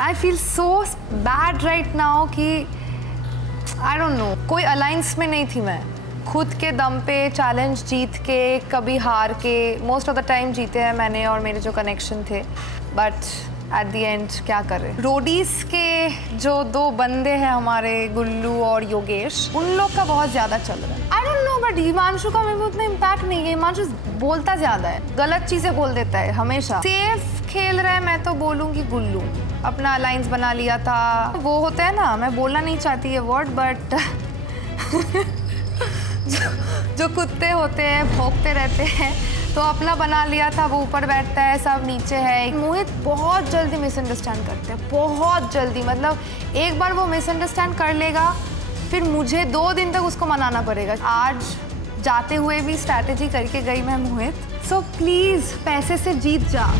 आई feel so bad right now कि I don't no, कोई alliance में नहीं थी मैं। खुद के दम पे चैलेंज जीत के, कभी हार के, मोस्ट ऑफ द टाइम जीते हैं मैंने और मेरे जो कनेक्शन थे, बट एट द एंड क्या करें। रोडीज के जो दो बंदे हैं हमारे, गुल्लू और योगेश, उन लोग का बहुत ज़्यादा चल रहा है। I don't no, but Himanshu का मेरे में उतना इम्पैक्ट नहीं है। हिमांशु बोलता ज़्यादा है, गलत चीज़ें बोल देता है हमेशा। सेफ खेल रहा है, मैं तो बोलूँगी गुल्लू अपना अलायंस बना लिया था। वो होता है ना, मैं बोलना नहीं चाहती ये वर्ड, बट जो कुत्ते होते हैं, भौंकते रहते हैं, तो अपना बना लिया था। वो ऊपर बैठता है, सब नीचे है। मोहित बहुत जल्दी मिसअंडरस्टैंड करते हैं, बहुत जल्दी। मतलब एक बार वो मिसअंडरस्टैंड कर लेगा, फिर मुझे 2 दिन तक उसको मनाना पड़ेगा। आज जाते हुए भी स्ट्रैटेजी करके गई मैं, मोहित सो प्लीज़ पैसे से जीत जा।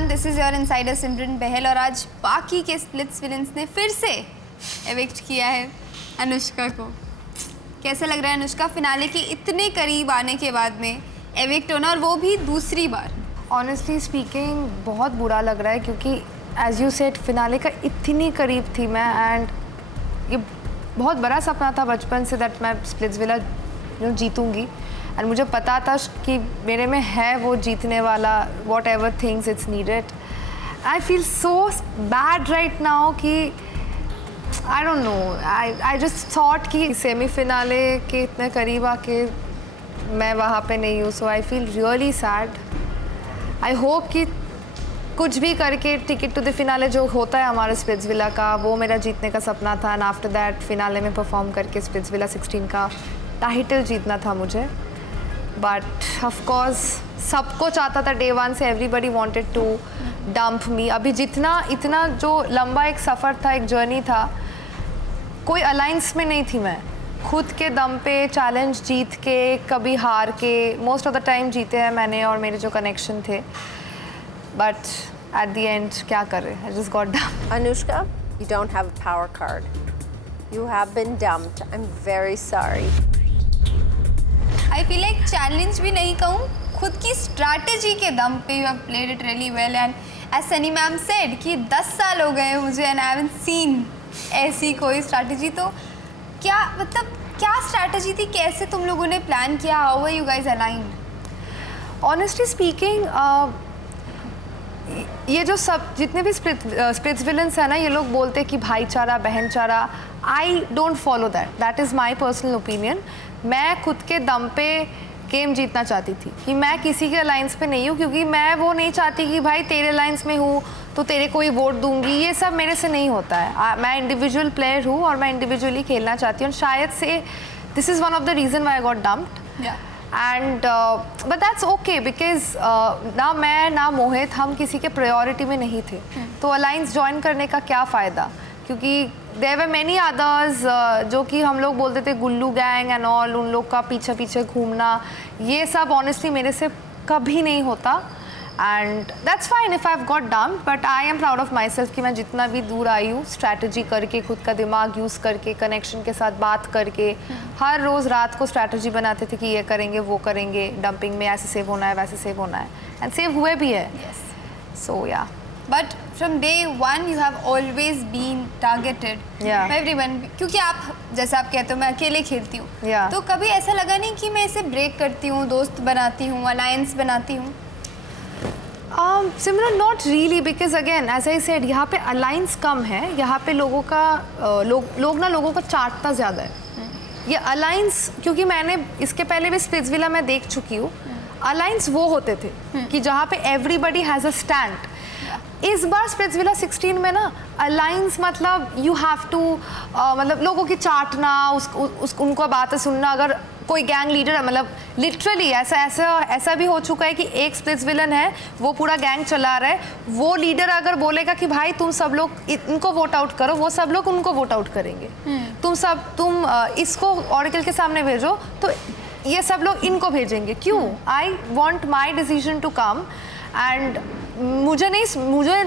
दिस इज़ योर इनसाइडर सिमरन बहल, और आज बाकी के स्प्लिट्स विलेंस ने फिर से एविक्ट किया है अनुष्का को। कैसा लग रहा है अनुष्का, फिनाले के इतने करीब आने के बाद में एविक्ट होना, और वो भी दूसरी बार? ऑनेस्टली स्पीकिंग बहुत बुरा लग रहा है, क्योंकि एज यू सेड फिनाले का इतनी करीब थी मैं, एंड ये बहुत बड़ा सपना था बचपन से दैट मैं स्प्लिट्सविला जीतूँगी। एंड मुझे पता था कि मेरे में है वो जीतने वाला, whatever things it's needed. I feel so bad right now कि I don't know, I just thought कि सेमीफिनाले के इतने करीब आके मैं वहाँ पे नहीं हूँ। So I feel really sad. I hope कि कुछ भी करके टिकट टू द फिनाले जो होता है हमारे स्प्लिट्सविला का, वो मेरा जीतने का सपना था। एंड आफ्टर दैट फिनाले में परफॉर्म करके स्प्लिट्सविला 16 का टाइटल जीतना था मुझे। बट ऑफ कोर्स सबको चाहता था डे 1 से, एवरीबडी वांटेड टू डंप मी। अभी जितना इतना जो लंबा एक सफ़र था, एक जर्नी था, कोई अलायंस में नहीं थी मैं। खुद के दम पे चैलेंज जीत के, कभी हार के, मोस्ट ऑफ द टाइम जीते हैं मैंने और मेरे जो कनेक्शन थे, बट एट द एंड क्या करें, I just got dumped. Anushka, you don't have a power card. You have been dumped. I'm very sorry. I feel like challenge भी नहीं कहूँ, खुद की स्ट्रैटेजी के दम पे you have played it really well. And as Sunny ma'am said कि 10 साल हो गए मुझे एंड आई हैवंट सीन ऐसी कोई स्ट्रैटेजी। तो क्या मतलब क्या स्ट्रैटेजी थी, कैसे तुम लोगों ने प्लान किया, how were you guys aligned? Honestly speaking ये जो सब जितने भी स्प्लिट्स विलन्स हैं ना, ये लोग बोलते हैं कि भाईचारा, बहनचारा। I don't follow that is my personal opinion. मैं खुद के दम पे गेम जीतना चाहती थी, कि मैं किसी के अलायंस पे नहीं हूँ, क्योंकि मैं वो नहीं चाहती कि भाई तेरे अलायंस में हूँ तो तेरे को ही वोट दूंगी। ये सब मेरे से नहीं होता है। मैं इंडिविजुअल प्लेयर हूँ और मैं इंडिविजुअली खेलना चाहती हूँ। शायद से this is one of the reason why I got dumped. And but that's okay, because ना मैं ना मोहित, हम किसी के प्रायोरिटी में नहीं थे। तो अलायंस ज्वाइन करने का क्या फ़ायदा, क्योंकि देयर वर मैनी अदर्स जो कि हम लोग बोलते थे गुल्लू गैंग एंड ऑल, उन लोग का पीछे पीछे घूमना, ये सब ऑनेस्टली मेरे से कभी नहीं होता। And that's fine if I have got dumped, but I am proud of my self कि मैं जितना भी दूर आई हूँ, स्ट्रैटेजी करके, खुद का दिमाग यूज़ करके, कनेक्शन के साथ बात करके, हर रोज़ रात को स्ट्रैटेजी बनाते थे कि ये करेंगे, वो करेंगे, डंपिंग में ऐसे सेव होना है, वैसे सेव होना है, एंड सेव हुए भी है। So yeah but from day 1 you have always been targeted by everyone, क्योंकि आप जैसा आप कहते हो मैं अकेले खेलती हूँ। तो कभी ऐसा लगा नहीं कि मैं इसे ब्रेक करती हूँ, दोस्त बनाती हूँ, अलायंस बनाती हूँ? Simran not really, because again as I said, यहाँ पे अलायंस कम है। यहाँ पे लोगों का लोग ना लोगों को चाटता ज़्यादा है। ये अलायंस, क्योंकि मैंने इसके पहले भी स्प्लिट्सविला में देख चुकी हूँ, अलायंस वो होते थे कि जहाँ पे एवरीबडी हैज़ अ स्टैंड। इस बार स्प्लिट्सविला 16 में ना अलायंस मतलब यू हैव टू मतलब लोगों की चाटना, उनको बातें सुनना। अगर कोई गैंग लीडर है, मतलब लिटरली ऐसा भी हो चुका है कि एक स्प्लिट्सविलन है, वो पूरा गैंग चला रहा है, वो लीडर अगर बोलेगा कि भाई तुम सब लोग इनको वोट आउट करो, वो सब लोग उनको वोट आउट करेंगे। तुम इसको ऑरेकल के सामने भेजो, तो ये सब लोग इनको भेजेंगे। क्यों? I want my decision to come, and मुझे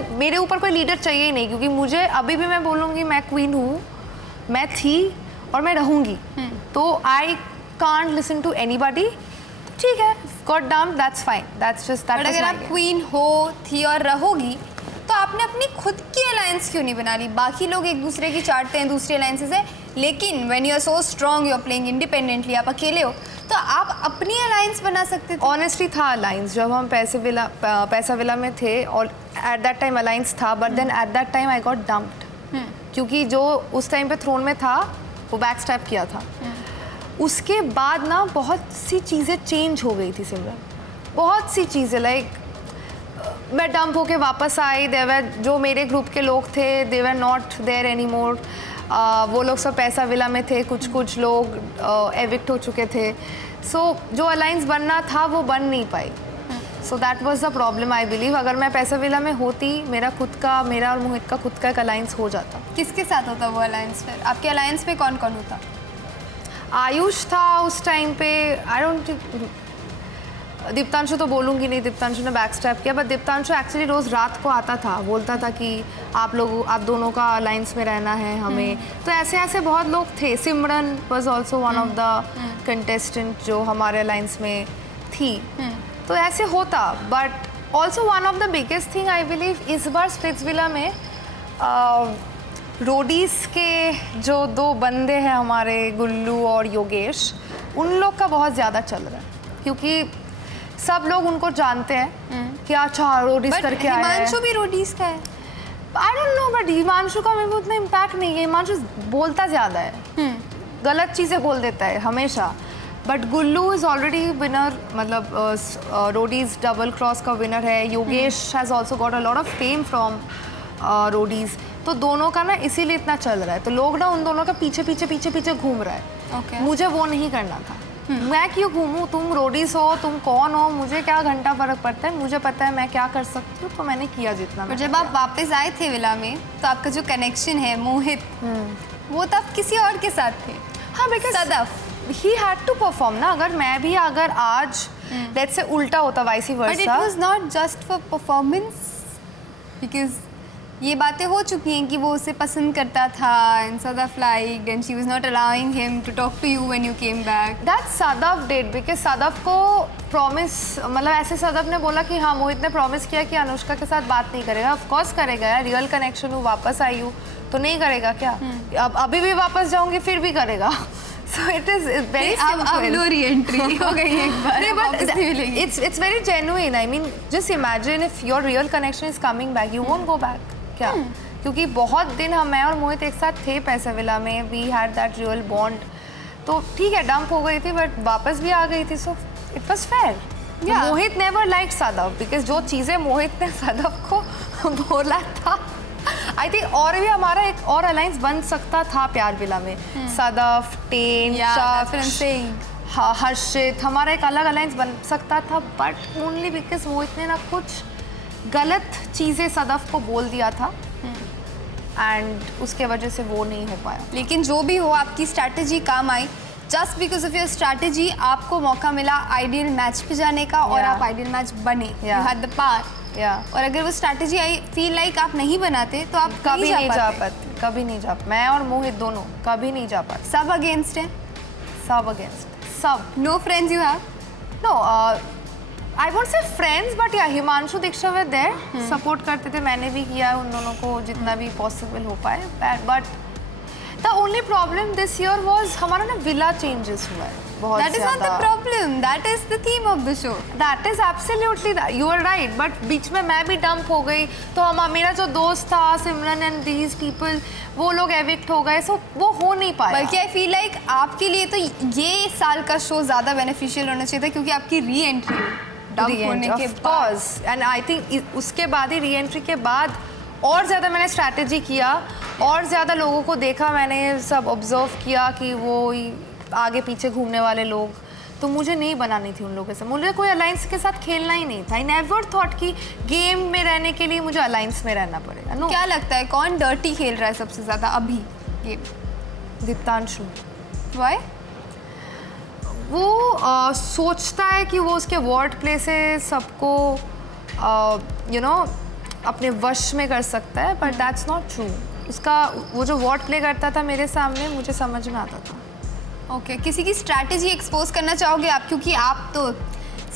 मेरे ऊपर कोई लीडर चाहिए ही नहीं, क्योंकि मुझे अभी भी मैं बोलूँगी मैं क्वीन हूँ, मैं थी और मैं रहूँगी। तो I can't listen to anybody, ठीक है, got dumped, that's fine, that's just that but was अगर माय आप गेम। क्वीन हो थी और रहोगी तो आपने अपनी खुद की अलायंस क्यों नहीं बना ली? बाकी लोग एक दूसरे की चाटते हैं दूसरी अलायंसेस है, लेकिन when you are so strong, you are playing independently, आप अकेले हो, तो आप अपनी अलायंस बना सकते थे। ऑनेस्टली था अलायंस जब हम पैसा विला में थे, और एट दैट टाइम अलायंस था, but then at that time I got dumped, क्योंकि जो उस टाइम पे थ्रोन में था वो बैक स्टैप किया था। उसके बाद ना बहुत सी चीज़ें चेंज हो गई थी सिमरन, बहुत सी चीज़ें, लाइक मैं डंप होके वापस आई, देवर जो मेरे ग्रुप के लोग थे they were not there any more, वो लोग सब पैसा विला में थे, कुछ लोग एविक्ट हो चुके थे, सो जो अलायंस बनना था वो बन नहीं पाई। So that was the problem I believe. अगर मैं पैसा विला में होती, मेरा और मोहित का खुद का एक अलायंस हो जाता। किसके साथ होता वो अलायंस? फिर आपके अलायंस में कौन कौन होता? आयुष था उस टाइम पे, आई डोंट, दीप्तांशु तो बोलूँगी नहीं, दीप्तांशु ने बैक स्टैप किया, बट दीप्तांशु एक्चुअली रोज़ रात को आता था, बोलता था कि आप दोनों का अलायंस में रहना है हमें। तो ऐसे बहुत लोग थे। Simran was also one of the contestant जो हमारे अलायंस में थी। तो ऐसे होता, but also one of the biggest thing I believe इस बार स्प्लिट्सविला में रोडीज के जो 2 बंदे हैं हमारे, गुल्लू और योगेश, उन लोग का बहुत ज़्यादा चल रहा है, क्योंकि सब लोग उनको जानते हैं कि अच्छा रोडीज करके आया है। हिमांशु भी रोडीज का है। I don't no, but Himanshu का मेरे को उतना इम्पैक्ट नहीं है। हिमांशु बोलता ज़्यादा है, गलत चीज़ें बोल देता है हमेशा, but Gullu is already winner, मतलब रोडीज डबल क्रॉस का विनर है। Yogesh has also got a lot of fame from Roadies. तो दोनों का ना इसीलिए इतना चल रहा है, तो लोग ना उन दोनों का पीछे घूम रहा है। Okay. मुझे वो नहीं करना था। मैं क्यों घूमूं? तुम रोडीज हो, तुम कौन हो, मुझे क्या घंटा फर्क पड़ता है? मुझे पता है मैं क्या कर सकती हूँ, तो मैंने किया जितना। पर जब आप वापस आए थे विला में, तो आपका जो कनेक्शन है मोहित, वो तब किसी और के साथ थे। हाँ, बिकॉज सदफ ही हैड टू परफॉर्म ना। अगर आज लेट्स से उल्टा होता, vice but it versa, was not just for performance, because ये बातें हो चुकी हैं कि वो उसे पसंद करता था, and Sadaf liked and she was not allowing him to talk to you when you came back. That Sadaf did, because Sadaf को प्रॉमिस, मतलब ऐसे सदफ ने बोला कि हाँ, मोहित ने प्रॉमिस किया कि अनुष्का के साथ बात नहीं करेगा। ऑफ कोर्स करेगा यार, रियल कनेक्शन हूँ, वापस आई हूँ, तो नहीं करेगा क्या? अब अभी भी वापस जाऊंगी फिर भी करेगा। So it is very simple. अब लो री-एंट्री हो गई एक बार, नहीं, वापस but नहीं मिलेगी। it's very genuine. I mean, just imagine if your real connection is coming back, you won't go back. क्या? क्योंकि बहुत दिन मैं और मोहित एक साथ थे पैसा विला में, we had that real bond. तो ठीक है, डंप हो गई थी, बट वापस भी आ गई थी, so it was fair. Mohit never like Sadaf, because जो चीज़ें मोहित ने सदफ को बोला था, आई थिंक और भी हमारा एक और अलायंस बन सकता था प्यार विला में। सदफ, टेन, हर्षित, हमारा एक अलग अलायंस बन सकता था, बट ओनली बिकॉज मोहित ने ना कुछ गलत चीज़ें सदफ को बोल दिया था, एंड उसके वजह से वो नहीं हो पाया। लेकिन जो भी हो, आपकी स्ट्रैटेजी काम आई। Just because of your strategy आपको मौका मिला आइडियल मैच पे जाने का, और आप आइडियल मैच बने, यू हैड द पावर। और अगर वो स्ट्रैटेजी आई फील लाइक आप नहीं बनाते तो आप कभी नहीं जा पाते, कभी नहीं जा। मैं और मोहित दोनों कभी नहीं जा पाते। सब अगेंस्ट है, सब अगेंस्ट, सब। No friends you have? No, I won't say friends, but yeah Himanshu Dixit वे देयर, सपोर्ट करते थे, मैंने भी किया उन दोनों को जितना भी पॉसिबल हो पाए। But the only problem this year was हमारा ना विला चेंजेस हुआ है बहुत that is not the problem, that is the theme of the show. That is absolutely, you are right, but बीच में मैं भी डंप हो गई, तो मेरा जो दोस्त था सिमरन एंड दीज पीपल, वो लोग एविक्ट हो गए, सो वो हो नहीं पाया। बल्कि आई फील लाइक आपके लिए तो ये साल का शो ज़्यादा बेनिफिशियल होना चाहिए था, क्योंकि आपकी री एंट्री डंप होने के बाद, एंड आई थिंक उसके बाद ही री एंट्री के बाद और ज़्यादा मैंने स्ट्रैटेजी किया, और ज़्यादा लोगों को देखा, मैंने सब ऑब्जर्व किया कि वो आगे पीछे घूमने वाले लोग, तो मुझे नहीं बनानी थी उन लोगों से। मुझे कोई अलायंस के साथ खेलना ही नहीं था। आई नेवर थॉट कि गेम में रहने के लिए मुझे अलायंस में रहना पड़ेगा। नो। क्या लगता है कौन डर्टी खेल रहा है सबसे ज़्यादा अभी गेम? दीप्तांशु। वाई? वो सोचता है कि वो उसके वर्ड प्ले से सबको अपने वश में कर सकता है, बट दैट्स नॉट ट्रू। उसका वो जो वर्ड प्ले करता था मेरे सामने, मुझे समझ में आता था। ओके, किसी की स्ट्रैटेजी एक्सपोज करना चाहोगे आप, क्योंकि आप तो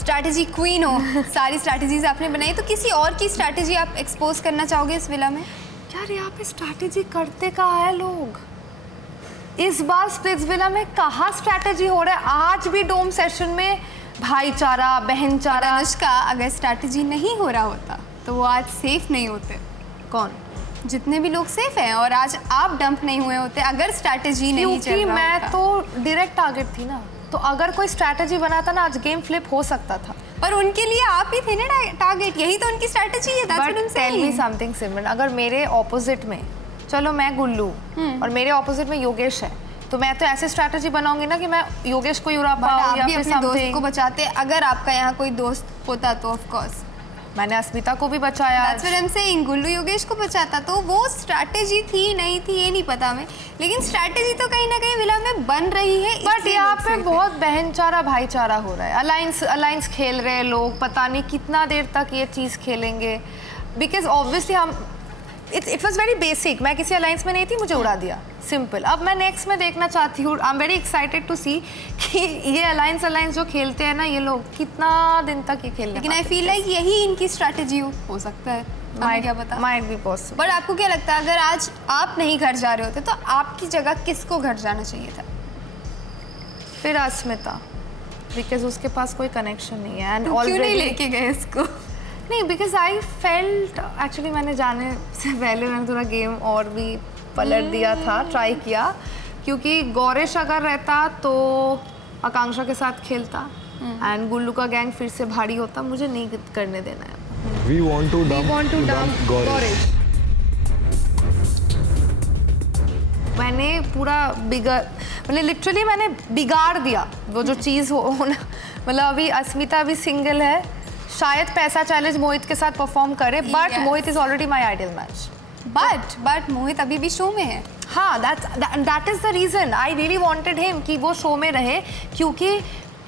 स्ट्रैटेजी क्वीन हो, सारी स्ट्रैटेजीज आपने बनाई, तो किसी और की स्ट्रैटेजी आप एक्सपोज करना चाहोगे इस विला में? यार यहाँ पे स्ट्रैटेजी करते कहाँ है लोग? इस बार स्प्लिट्सविला में कहाँ स्ट्रैटेजी हो रहा है? आज भी डोम सेशन में भाईचारा, बहनचारा। अनुष्का, अगर स्ट्रैटेजी नहीं हो रहा होता तो वो आज सेफ नहीं होते। कौन? जितने भी लोग सेफ हैं, और आज आप डंप नहीं हुए होते अगर स्ट्रैटेजी नहीं चल क्योंकि रहा मैं होता। तो डायरेक्ट टारगेट थी ना, तो अगर कोई स्ट्रैटेजी बनाता ना आज गेम फ्लिप हो सकता था। और उनके लिए आप ही थे ना टारगेट, यही तो उनकी स्ट्रैटेजी है। That's what I'm but tell me saying. Something Simran, अगर मेरे ऑपोजिट में, चलो मैं गुल्लू और मेरे ऑपोजिट में योगेश है, तो मैं तो ऐसे स्ट्रैटेजी बनाऊंगी ना कि मैं योगेश को उड़ा But पाऊँ आप या भी फिर अपने दोस्त को समथिंग। बचाते अगर आपका यहाँ कोई दोस्त होता तो ऑफ कोर्स। मैंने अस्मिता को भी बचाया। That's what I'm saying. गुल्लू योगेश को बचाता, तो वो स्ट्रैटेजी थी नहीं थी ये नहीं पता हमें, लेकिन स्ट्रैटेजी तो कहीं ना कहीं विला में बन रही है। बट इसलिए यहाँ लोग पे safe हैं। बहुत बहनचारा भाईचारा हो रहा है। अलायंस खेल रहे हैं लोग, पता नहीं कितना देर तक ये चीज़ खेलेंगे, बिकॉज ऑब्वियसली हम इट वॉज वेरी बेसिक। मैं किसी अलायंस में नहीं थी, मुझे उड़ा दिया, सिंपल। अब मैं नेक्स्ट में देखना चाहती हूँ, I am very excited to see कि ये अलायंस जो खेलते हैं ना ये लोग, कितना दिन तक ये खेल। लेकिन आई फील लाइक यही इनकी स्ट्रैटेजी हो सकता है, हमें क्या पता। Might be possible. बट आपको क्या लगता है अगर आज आप नहीं घर जा रहे होते तो आपकी जगह किसको घर जाना चाहिए था? फिर अस्मिता, बिकॉज उसके पास कोई कनेक्शन नहीं है। एंड क्यों नहीं ऑलरेडी लेके गए इसको? नहीं, बिकॉज आई फेल्ट एक्चुअली मैंने जाने से पहले मैंने थोड़ा गेम और भी पलट दिया था, ट्राई किया, क्योंकि गौरेश अगर रहता तो आकांक्षा के साथ खेलता एंड गुल्लू का गैंग फिर से भारी होता। मुझे नहीं करने देना है। We want to dump Gaurish. मैंने पूरा मतलब लिटरली मैंने बिगाड़ दिया वो जो चीज़ होना। मतलब अभी अस्मिता भी सिंगल है, शायद पैसा चैलेंज मोहित के साथ परफॉर्म करे, but Yes. Mohit is already my ideal match. But Mohit अभी भी शो में है। हाँ, that is the reason I really wanted him कि वो शो में रहे, क्योंकि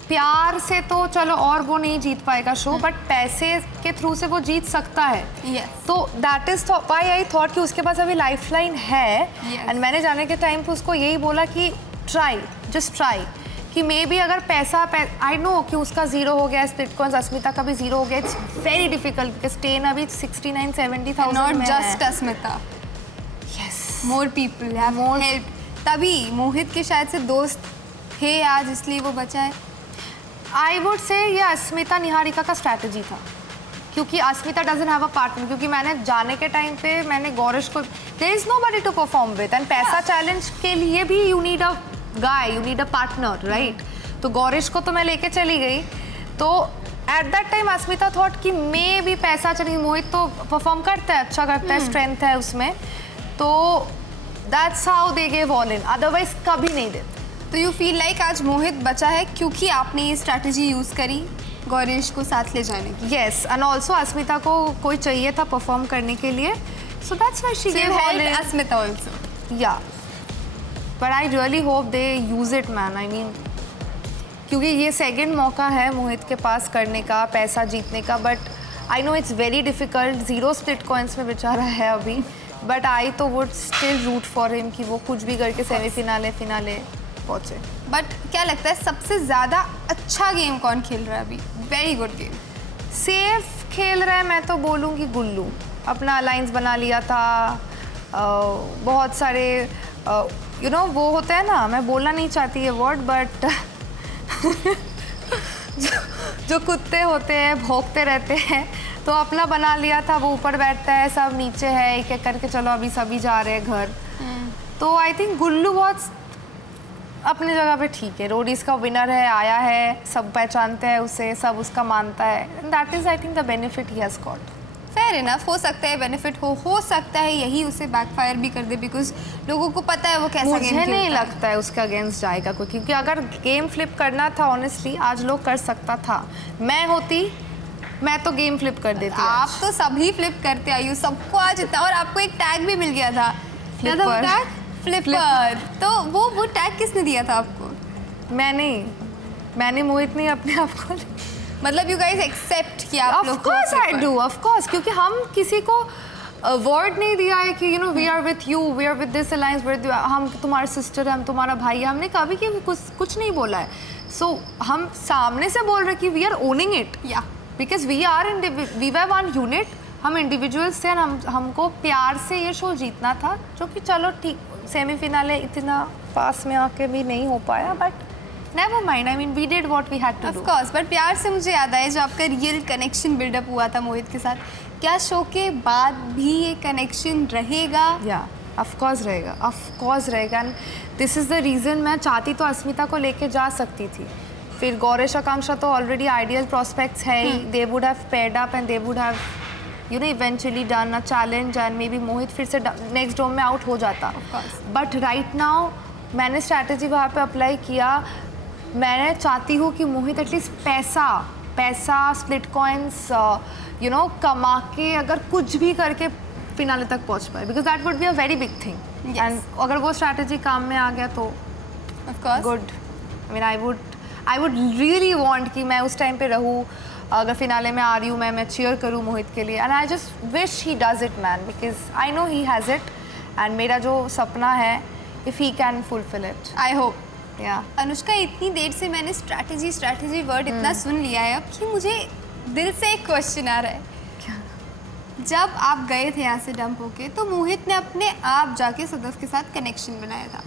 प्यार से तो चलो और वो नहीं जीत पाएगा शो, बट पैसे के थ्रू से वो जीत सकता है। Yes. तो that is why I thought कि उसके पास अभी लाइफलाइन है। Yes. एंड मैंने जाने के टाइम पे उसको यही बोला कि जस्ट ट्राई कि मे बी अगर पैसा आई नो कि उसका जीरो हो गया, स्प्लिट कॉइंस अस्मिता का भी जीरो हो गया। It's very difficult because ten अभी 69-70,000 नॉट में जस्ट है। Asmita, yes, more people have help. तभी मोहित के शायद से दोस्त थे आज, इसलिए वो बचा है। आई वुड से ये अस्मिता निहारिका का स्ट्रैटेजी था, क्योंकि Asmita doesn't have a partner. क्योंकि मैंने जाने के टाइम पे मैंने गौरेश को, there is nobody to perform with, and पैसा चैलेंज के लिए भी you need a guy, you need a partner, right? तो गौरेश को तो मैं लेके चली गई। तो at that time Asmita thought कि मे भी पैसा चलेगी, मोहित तो परफॉर्म करता है, अच्छा करता है, स्ट्रेंथ है उसमें, तो that's how they gave all in, otherwise कभी नहीं देते। तो यू फील लाइक आज मोहित बचा है क्योंकि आपने ये स्ट्रैटेजी यूज करी गौरेश को साथ ले जाने की। यस, एंड ऑल्सो अस्मिता को कोई चाहिए था परफॉर्म करने के लिए, so that's why she gave all in. Asmita also. Yeah but I really hope they use it man, I mean, क्योंकि ये सेकंड मौका है मोहित के पास करने का, पैसा जीतने का। But I know it's very difficult, 0 split coins में बेचारा है अभी, बट आई तो would still root for him कि वो कुछ भी करके सेमीफिनाले फिनाले पहुंचे। बट क्या लगता है सबसे ज़्यादा अच्छा गेम कौन खेल रहा है अभी? Very good game. सेफ खेल रहा है, मैं तो बोलूँगी गुल्लू। अपना अलायंस बना लिया था, बहुत सारे यू नो वो होते हैं ना, मैं बोलना नहीं चाहती ये वर्ड, बट जो कुत्ते होते हैं भौंकते रहते हैं, तो अपना बना लिया था। वो ऊपर बैठता है, सब नीचे है, एक एक करके चलो अभी सभी जा रहे हैं घर। तो आई थिंक गुल्लू बहुत अपनी जगह पे ठीक है, रोडीज का विनर है, आया है, सब पहचानते हैं उसे, सब उसका मानता है। That is I think the benefit he has got. Fair enough, हो सकता है बेनिफिट हो सकता है यही उसे बैकफायर भी कर दे, बिकॉज लोगों को पता है वो कैसा गेम मुझे खेलता नहीं है। लगता है उसके अगेंस्ट जाएगा कोई, क्योंकि अगर गेम फ्लिप करना था ऑनेस्टली आज लोग कर सकता था। मैं होती, मैं तो गेम फ्लिप कर देती। आप तो सभी फ्लिप करते आयु, सबको आज इतना, और आपको एक टैग भी मिल गया था। क्या था वो Flipper. टैग? फ्लिपर। तो वो टैग किसने दिया था आपको? मैंने मोहित नहीं अपने आप को। मतलब यू गाइस एक्सेप्ट कि आप ऑफ लोग course I do, of course, क्योंकि हम किसी को वर्ड नहीं दिया है कि you know we are with you, we are with this alliance, हम तुम्हारे सिस्टर है, हम तुम्हारा भाई है, हमने कभी कुछ नहीं बोला है। सो हम सामने से बोल रहे कि वी आर ओनिंग इट, या because we were one unit, हम इंडिविजुअल्स थे, हमको प्यार से ये शो जीतना था, जो कि चलो ठीक सेमीफिनाले इतना पास में आके भी नहीं हो पाया, but never mind, I mean we did what we had to of do. Course. बट प्यार से मुझे याद आया जो आपका रियल कनेक्शन बिल्डअप हुआ था मोहित के साथ, क्या शो के बाद भी ये कनेक्शन रहेगा? या ऑफ कोर्स रहेगा and this is the reason मैं चाहती तो अस्मिता को लेके जा सकती थी, फिर गौरेश आकांक्षा तो ऑलरेडी आइडियल प्रोस्पेक्ट्स है ही, they would have paired up and they would have you know eventually done a challenge and maybe Mohit फिर से नेक्स्ट डोम में आउट हो जाता। बट राइट नाउ मैंने स्ट्रैटेजी वहाँ पे अप्लाई किया, मैं चाहती हूँ कि मोहित एटलीस्ट पैसा स्प्लिट कॉइन्स यू नो कमा के अगर कुछ भी करके फिनाले तक पहुँच पाए, because that would be a very big thing. And अगर वो स्ट्रैटेजी काम में आ गया तो of course good, I mean I would really want कि मैं उस टाइम पे रहूँ, अगर फिनाले में आ रही हूँ मैं चीयर करूँ मोहित के लिए, and I just wish he does it man, because I know he has it and मेरा जो सपना है if he can fulfil it, I hope. या अनुष्का, इतनी देर से मैंने स्ट्रैटेजी वर्ड इतना सुन लिया है अब कि मुझे दिल से एक क्वेश्चन आ रहा है। जब आप गए थे यहाँ से डंप होके तो मोहित ने अपने आप जाके सदफ के साथ कनेक्शन बनाया था,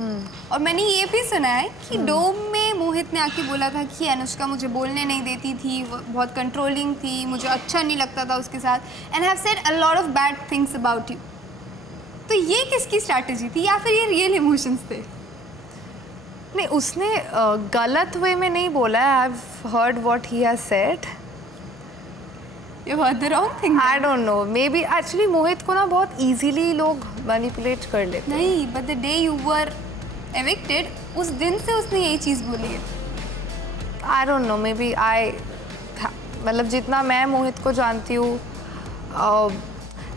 और मैंने ये भी सुना है कि डोम में मोहित ने आके बोला था कि अनुष्का मुझे बोलने नहीं देती थी, वो बहुत कंट्रोलिंग थी, मुझे अच्छा नहीं लगता था उसके साथ, and have said a lot of bad things about you. तो ये किसकी स्ट्रैटेजी थी या फिर ये रियल इमोशंस थे? नहीं, उसने गलत वे में नहीं बोला है, I have heard what he has said, You heard the wrong thing. I don't know, maybe actually Mohit को ना बहुत इजीली लोग मैनिपुलेट कर लेते हैं। नहीं, but the day you were evicted, उस दिन से उसने यही चीज़ बोली है। I don't know, maybe मतलब जितना मैं मोहित को जानती हूँ,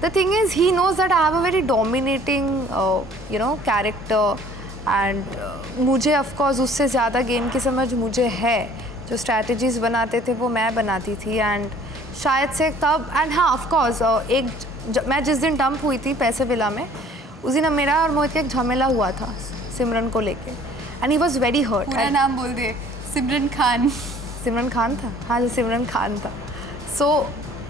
the thing is he knows that I have a very dominating you know character, and मुझे ऑफकोर्स उससे ज़्यादा गेम की समझ मुझे है, जो स्ट्रैटेजीज बनाते थे वो मैं बनाती थी, एंड शायद से तब, एंड हाँ ऑफकोर्स मैं जिस दिन डंप हुई थी पैसे विला में, उस दिन मेरा और मोहित का एक झमेला हुआ था सिमरन को लेके, and he was very hurt. पूरा नाम बोल दे, सिमरन खान। सिमरन खान था, हाँ जो सिमरन खान था। So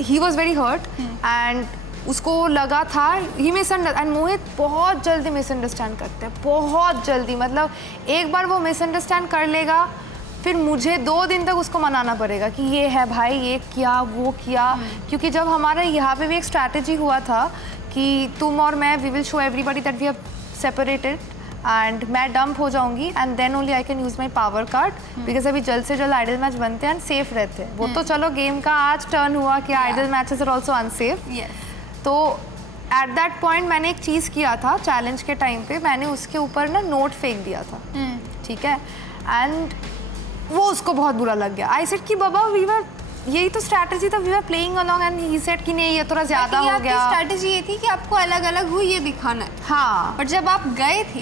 he was very hurt and उसको लगा था ही मिसअंडरस्टैंड, एंड मोहित बहुत जल्दी मिसअंडरस्टैंड करते हैं, बहुत जल्दी, मतलब एक बार वो मिसअंडरस्टैंड कर लेगा फिर मुझे 2 दिन तक उसको मनाना पड़ेगा कि ये है भाई, ये किया वो किया, क्योंकि जब हमारा यहाँ पे भी एक स्ट्रैटेजी हुआ था कि तुम और मैं we will show everybody that we have separated and मैं डंप हो जाऊंगी and then only I can use my power card, because अभी जल्द से जल्द आइडल मैच बनते हैं एंड सेफ रहते हैं। वो तो चलो गेम का आज टर्न हुआ कि ideal matches are also unsafe. तो एट दैट पॉइंट मैंने एक चीज़ किया था चैलेंज के टाइम पे, मैंने उसके ऊपर ना नोट फेंक दिया था, ठीक है, एंड वो उसको बहुत बुरा लग गया। आई सेड कि बाबा वी वर, यही तो स्ट्रैटेजी था, we were playing along, and he said कि नहीं ये थोड़ा ज़्यादा हो गया। स्ट्रैटेजी ये थी कि आपको अलग अलग हुई ये दिखाना है। हाँ, बट जब आप गए थे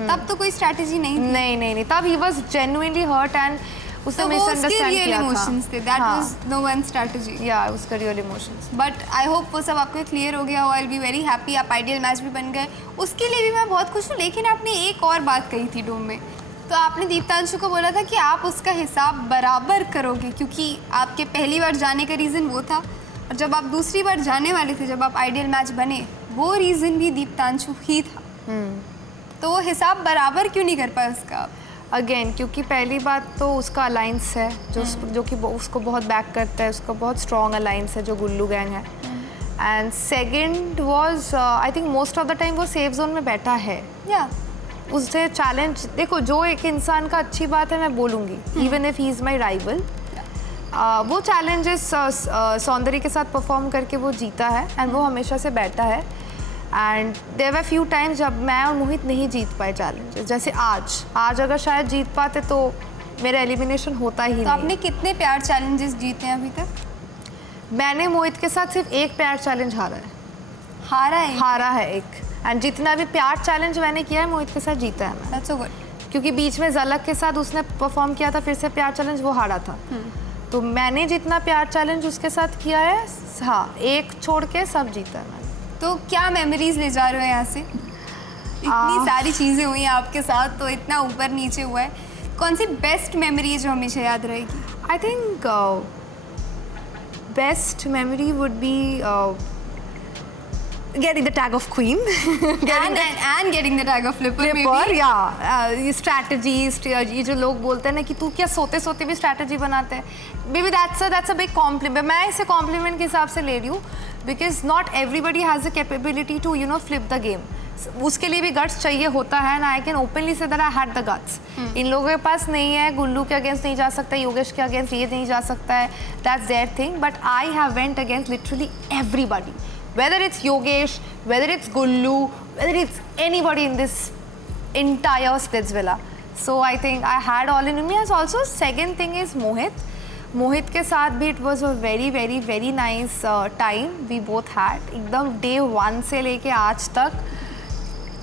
तब तो कोई स्ट्रैटेजी नहीं थी। नहीं, तब he was genuinely hurt and उसने मिसअंडरस्टैंड किया था। इमोशंस थे, that was no one strategy. या उसका real emotions. But I hope वो सब आपको क्लियर हो गया हो। I will be very happy, आप आइडियल मैच भी बन गए, उसके लिए भी मैं बहुत खुश हूँ। लेकिन आपने एक और बात कही थी डोम में, तो आपने दीप्तांशु को बोला था कि आप उसका हिसाब बराबर करोगे, क्योंकि आपके पहली बार जाने का रीज़न वो था, और जब आप दूसरी बार जाने वाले थे, जब आप आइडियल मैच बने, वो रीज़न भी दीप्तांशु ही था। तो वो हिसाब बराबर क्यों नहीं कर पाए उसका? अगेन क्योंकि पहली बात तो उसका अलाइंस है जो कि उसको बहुत बैक करता है, उसका बहुत स्ट्रॉन्ग अलाइंस है जो गुल्लू गैंग है। And second was I think most of the time वो सेफ जोन में बैठा है। या उससे चैलेंज देखो, जो एक इंसान का अच्छी बात है मैं बोलूँगी, even if he is my rival, वो चैलेंजेस सौंदर्य के साथ परफॉर्म करके वो जीता है, एंड वो हमेशा से बैठा है। And there were few times जब मैं और मोहित नहीं जीत पाए चैलेंजेस, जैसे आज अगर शायद जीत पाते तो मेरा एलिमिनेशन होता ही नहीं। आपने कितने प्यार चैलेंजेस जीते हैं अभी तक? मैंने मोहित के साथ सिर्फ एक प्यार चैलेंज हारा है एक, एंड जितना भी प्यार चैलेंज मैंने किया है मोहित के साथ जीता है मैं। That's so good. क्योंकि बीच में झलक के साथ उसने परफॉर्म किया था, फिर से प्यार चैलेंज वो हारा था। तो मैंने जितना प्यार चैलेंज उसके साथ किया है, हाँ, एक छोड़ के सब जीता है मैंने। तो क्या मेमोरीज ले जा रहे हो यहाँ से? इतनी सारी चीज़ें हुई हैं आपके साथ, तो इतना ऊपर नीचे हुआ है, कौन सी बेस्ट मेमोरी है जो हमेशा याद रहेगी? I think best memory would be getting the tag of queen. and getting the tag of flipper maybe. और ये strategies, ये जो लोग बोलते हैं ना कि तू क्या सोते सोते भी strategy बनाते हैं, maybe that's a big compliment. मैं इसे compliment के हिसाब से ले रही हूँ because not everybody has the capability to flip the game. उसके लिए भी गट्स चाहिए होता है ना. I can openly say that I had the guts. इन लोगों के पास नहीं है. गुल्लू के अगेंस्ट नहीं जा सकता, योगेश के अगेंस्ट ये नहीं जा सकता है. That's there thing. But I have went against literally everybody, whether it's Yogesh, whether it's Gullu, whether it's anybody in this entire Splitsvilla. So I think I had all in me. As also second thing is Mohit के साथ भी it was a very very very nice time we both had. एकदम day 1 से लेके आज तक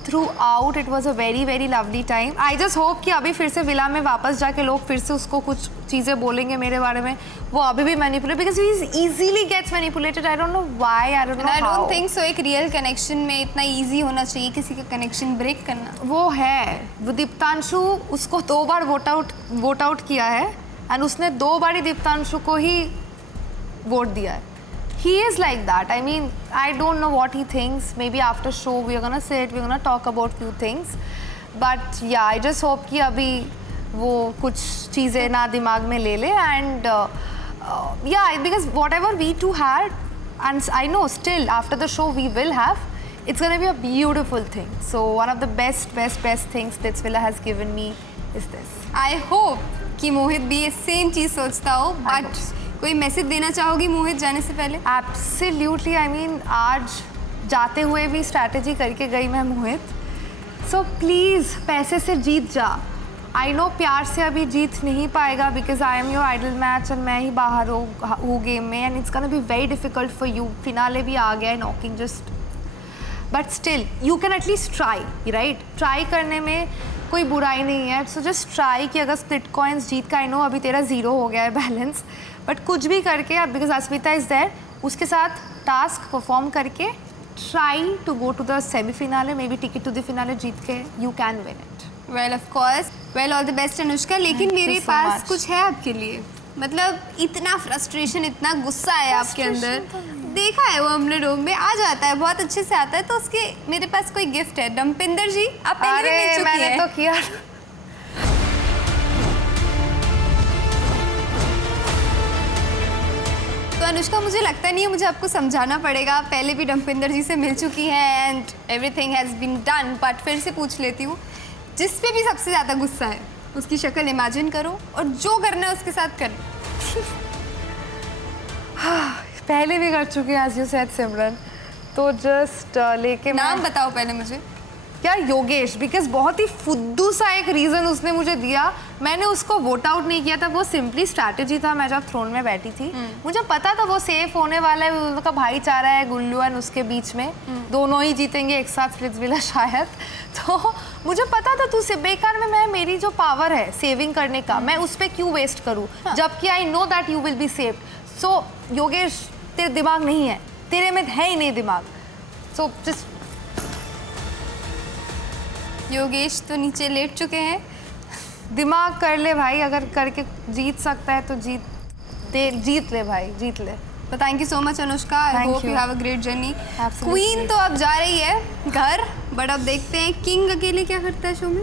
throughout it was a very very lovely time. I just hope कि अभी फिर से विला में वापस जाके लोग फिर से उसको कुछ चीज़ें बोलेंगे मेरे बारे में. वो अभी भी manipulate because he is easily gets manipulated. I don't know why, I don't think so. एक रियल कनेक्शन में इतना ईजी होना चाहिए किसी का कनेक्शन ब्रेक करना. वो है वो दीप्तांशु, उसको 2 बार वोट आउट किया है एंड उसने 2 बार ही दीप्तांशु को ही वोट दिया है. He is like that. I mean, I don't know what he thinks. Maybe after show we are gonna sit, we are gonna talk about few things. But yeah, I just hope कि अभी वो कुछ चीज़ें ना दिमाग में ले ले and yeah, because whatever we two had, and I know still after the show we will have, it's gonna be a beautiful thing. So one of the best things Splitsvilla has given me is this. I hope कि मोहित भी ये same चीज़ सोचता हो. But कोई message देना चाहोगी मोहित जाने से पहले? एब्सोल्युटली. आई मीन आज जाते हुए भी स्ट्रैटेजी करके गई मैं मोहित. सो प्लीज़ पैसे से जीत जा. आई नो प्यार से अभी जीत नहीं पाएगा because I am your ideal match और मैं ही बाहर हूँ गेम में and it's gonna be very difficult for you. Finale भी आ गया है, knocking just. But still you can at least try, right? Try करने में कोई बुराई नहीं है. सो जस्ट ट्राई कि अगर स्प्लिट कॉइन्स जीत का, आई नो अभी तेरा 0 हो गया है बैलेंस, बट कुछ भी करके बिकॉज अस्मिता इज़ देयर, उसके साथ टास्क परफॉर्म करके try to go to the semifinale, maybe ticket to the finale जीत के you can win it. Well of course, well all the best Anushka. लेकिन मेरे पास कुछ है आपके लिए. मतलब इतना फ्रस्ट्रेशन, इतना गुस्सा है आपके अंदर. देखा है वो हमने रूम में आ जाता है, बहुत अच्छे से आता है. तो उसके मेरे पास कोई गिफ्ट है. डम्पिंदर जी, आप पहले भी मिल चुकी मैंने हैं. तो किया. तो अनुष्का, मुझे लगता नहीं है मुझे आपको समझाना पड़ेगा. आप पहले भी डम्पिंदर जी से मिल चुकी हैं and everything has been done. But फिर से पूछ लेती हूँ, जिस पे भी सबसे ज़्यादा गुस्सा है उसकी शक्ल इमेजिन करो और जो करना है उसके साथ करो. पहले भी कर चुकी है एज यू सेड सिमरन. तो जस्ट लेके नाम बताओ पहले मुझे. क्या? योगेश. बिकॉज बहुत ही फुद्दू सा एक रीज़न उसने मुझे दिया. मैंने उसको वोट आउट नहीं किया था, वो सिंपली स्ट्रैटेजी था. मैं जब थ्रोन में बैठी थी मुझे पता था वो सेफ होने वाला है. उनका भाईचारा है गुल्लू एंड उसके बीच में, दोनों ही जीतेंगे एक साथ स्प्लिट्सविला शायद. तो मुझे पता था तू से बेकार में मेरी जो पावर है सेविंग करने का, मैं उस पर क्यों वेस्ट करूँ, जबकि I know that you will be saved. So Yogesh, तेरे दिमाग नहीं है, तेरे में है ही नहीं दिमाग. सो जस्ट योगेश तो नीचे लेट चुके हैं. दिमाग कर ले भाई, अगर करके जीत सकता है तो जीत ले भाई, जीत ले. तो thank you so much Anushka. I hope you have a great journey. Queen तो अब जा रही है घर, बट अब देखते हैं किंग अकेले क्या करता है शो में.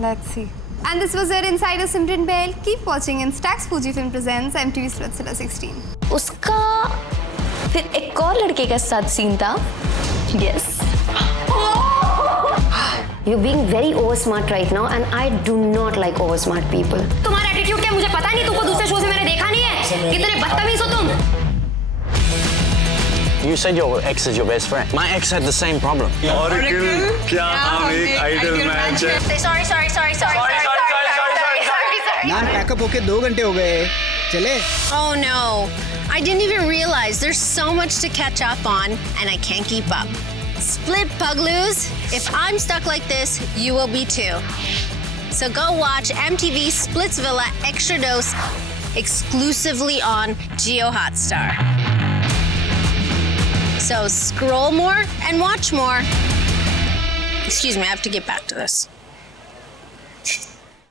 Let's see. And this was their insider Simran Bahl. Keep watching in Stax Fujifilm presents MTV Splitsvilla 16. उसका फिर एक और लड़के के साथ सीन था. Yes. You're being very over smart right now, and I do not like over smart people. तुम्हारा attitude क्या मुझे पता नहीं. तुमको दूसरे शो से मैंने देखा नहीं है. कितने बदतमीज हो तुम. You said your ex is your best friend. My ex had the same problem. Oracle, क्या हम एक आइडल मैच है? Sorry. यार पैकअप होके 2 घंटे हो गए. चले? Oh no, I didn't even realize there's so much to catch up on and I can't keep up. Split Pugloos, if I'm stuck like this, you will be too. So go watch MTV Splitsvilla Extra Dose exclusively on Geo Hotstar. So scroll more and watch more. Excuse me, I have to get back to this.